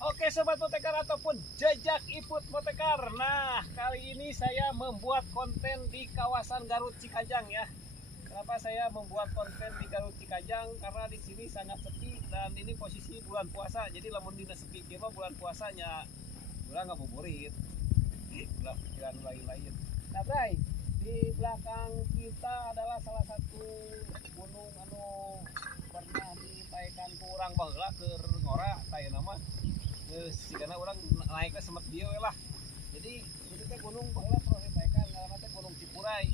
Oke sobat motekar ataupun jejak iput motekar. Nah kali ini saya membuat konten di kawasan Garut Cikajang ya. Kenapa saya membuat konten di Garut Cikajang? Karena di sini sangat sepi dan ini posisi bulan puasa. Jadi lamun dina sepi kira bulan puasanya udah nggak buburit. Udah pikiran lain-lain. Nah Bray, di belakang kita adalah salah satu gunung anu pernah ditaikkan ke urang baheula ke ngora taya nama. Karena orang naiknya semet dia lah. Jadi itu teh gunung baheula pernah ditaikkan ngaranna teh Gunung Cipurai.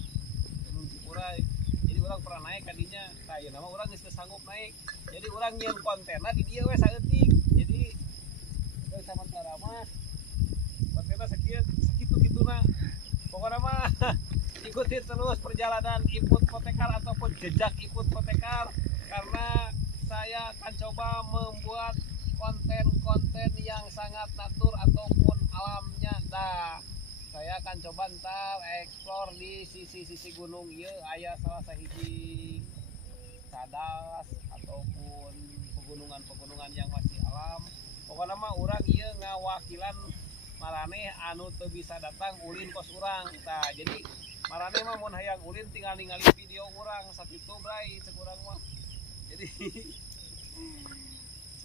Gunung Cipurai. Jadi orang pernah naik kadinya. Tah ieu nama urang geus teu sanggup naik. Jadi orang nyieun kontenna di dieu we saeutik. Jadi teu samantara mah kontenna sakitu-kituna. Pokoknya mah ikuti terus perjalanan iput motekar ataupun jejak iput motekar karena saya akan coba membuat konten-konten yang sangat natur ataupun alamnya. Nah, saya akan coba ntar explore di sisi-sisi gunung ieu aya salah sahiji cadas ataupun pegunungan-pegunungan yang masih alam. Pokoknya mah urang ieu ngawakilan maraneh anu teu bisa datang ulin kos urang. Nah, jadi maraneh mah mun hayang ulin tinggal ningali video urang sakitu bray ceuk urang mah. Jadi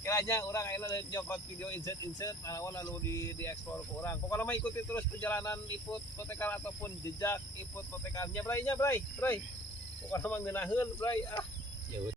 kiranya orang akhirnya nyokot video insert naon anu di explore ke orang. Pokoknya mah ikuti terus perjalanan iput motekar ataupun jejak iput motekarnya bray. Pokoknya mah ngeunaheun bray.